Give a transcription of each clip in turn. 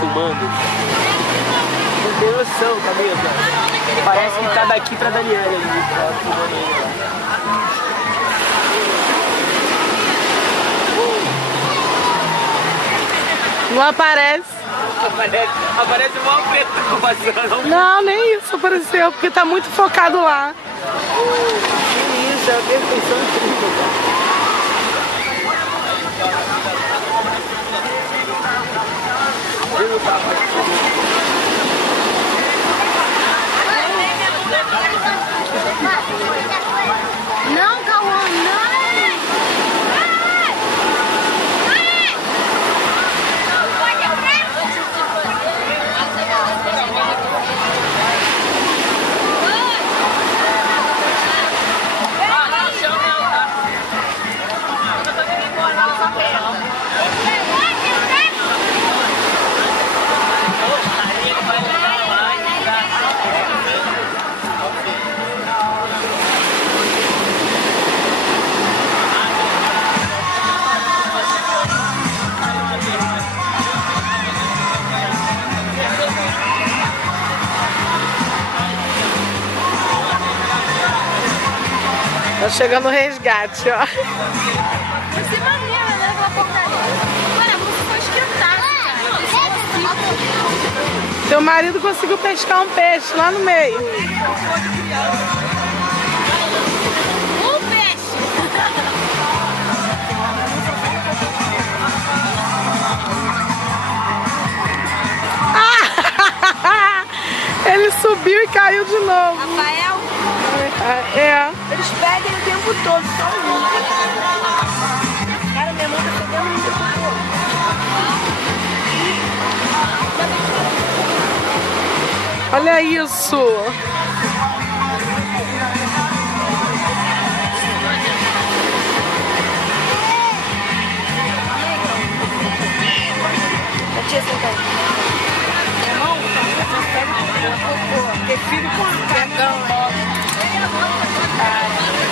filmando. Não tem noção, Camila. Parece que tá daqui pra Daniela ali, tá filmando ele lá. Não aparece. Aparece o maior preto que tá passando. Não, nem isso apareceu, porque tá muito focado lá. Que isso, é uma perfeição incrível, cara. Não, Cauã, não! Tá chegando o resgate, ó. Vai ser maneiro, né? Aquela porcaria. Mano, a música foi esquentar, cara. Seu marido conseguiu pescar um peixe lá no meio. Um peixe! Ele subiu e caiu de novo. Rafael, É. eles pedem o tempo todo, só um. Cara, minha mão tá pegando o tempo todo. Olha isso. A tia sentada. Minha mão, prefiro com a cagão.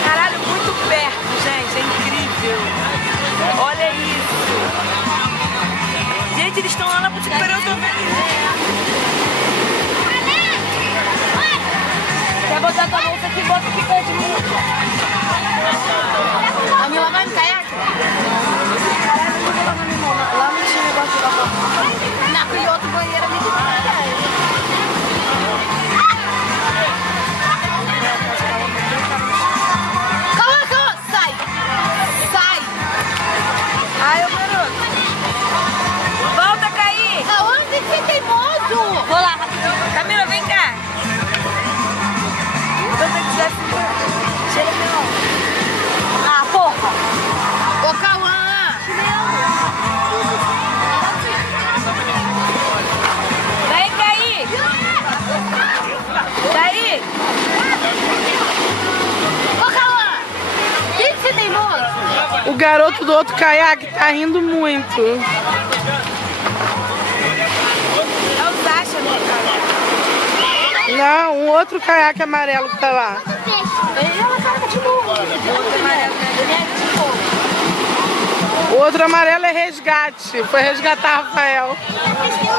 Caralho, muito perto, gente. É incrível. Olha isso. Gente, eles estão lá na boutique, eu tô vendo. Quer botar tua bolsa aqui? Bota aqui perto de mim. A Mila vai no caiaque? Caralho, eu vou na minha mão. Lá não tinha negócio de lavar. Naquele outro banheiro ali de trás. Ai, ô garoto. Volta, Caí. Aonde que é teimoso? Vou lá, rapidinho. Camila, vem cá. Se você quiser segurar. Chega aqui, ó. Ah, porra. Ô, Cauã. Vem, Caí. Caí. Ô, Cauã. Que você é teimoso? O garoto do outro caiaque tá rindo muito. É o Sasha, meu caiaque. Não, um outro caiaque amarelo que tá lá. Ela carga de novo. Outro amarelo, né? De novo. O outro amarelo é resgate. Foi resgatar Rafael. Mas tem um